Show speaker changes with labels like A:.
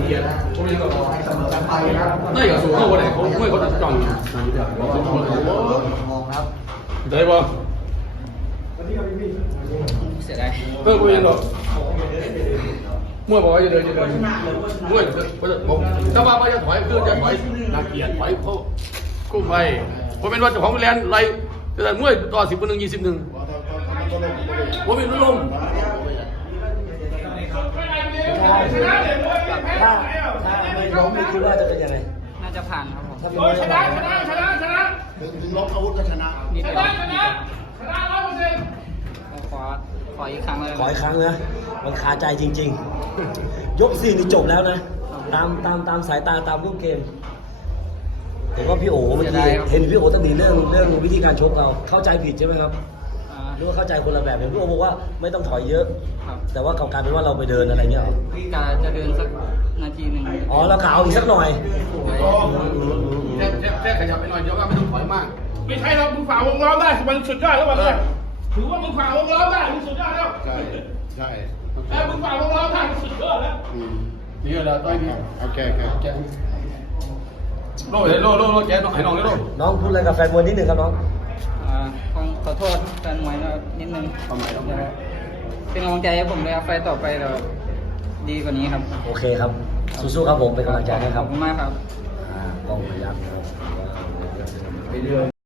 A: กียรติผมยังก็บอกให้เสมอกันไปนะได้กับสู้เข้าไปไหนเขาไม่เขาจะจ้องนั่นอยู่แล้วมองครับได้ป่ะ
B: เสียดาย
A: กูยังหรอกมวยบอกว่าจะเดินมวยผมถ้าว่าจะถอยคือจะถอยนักเกียรติถอยเขากู้ไปผมเป็นว่าเจ้าของแลนด์ไรแต่มวยต่อ10 คน 1 20 1ผมมีลม
C: ถ้าไม่ล้มคิดว่าจะเป็นยังไง
B: น่าจะผ่านครับผม
C: ถ้าเป็นไม่ผ่าน
D: ถึงล้มอาวุธก็ชนะ
B: นิดเดียวขออีกครั้งเลย
C: ขออีกครั้งนะมันคาใจจริงๆยก4นี่จบแล้วนะตามสายตาตามรูปเกมเห็นว่าพี่โอ๋เมื่อกี้เห็นพี่โอ๋ตั้งแต่เรื่องวิธีการชกเราเข้าใจผิดใช่ไหมครับหรือว่าเข้าใจคนละแบบเห็นพี่โอ๋บอกว่าไม่ต้องถอยเยอะแต่ว่ากลายเป็นว่าเราไปเดินอะไรเงี้ย
B: กะจะเดินสักนาทีหนึ่ง
C: อ๋อแล้วขาวอีกสักหน่อย
A: แค่ขยับไปหน่อยเดียวก็ไม่ต้องถอยมาก
E: ไม่ใช่เรามึงฝ่าวงล้อมได้มันสุดยอดแล้วมันเลยถือว่ามึงฝ่าวงล้อมได้มึงสุดยอดแล้ว
D: ใช่
E: มึงฝ่าวงล้อมได้มึงสุดยอดแล้ว
A: นี่แหละต้อยนี่
D: โอเค
A: โล่แกน้องให้น้องเลย
C: น้องพูดอะไรกับแฟนมวยนิดนึงครับน้อง
B: ขอโทษแฟนมวยนิดนึงเป็นกำลังใจให้ผมเลยครับไฟต่อไปเราดีกว่านี้ครับ
C: โอเคครับสู้ๆครับผมเป็นกำลังใจให้ครับ
B: ขอบคุณมากครับ
C: กล้องพยัก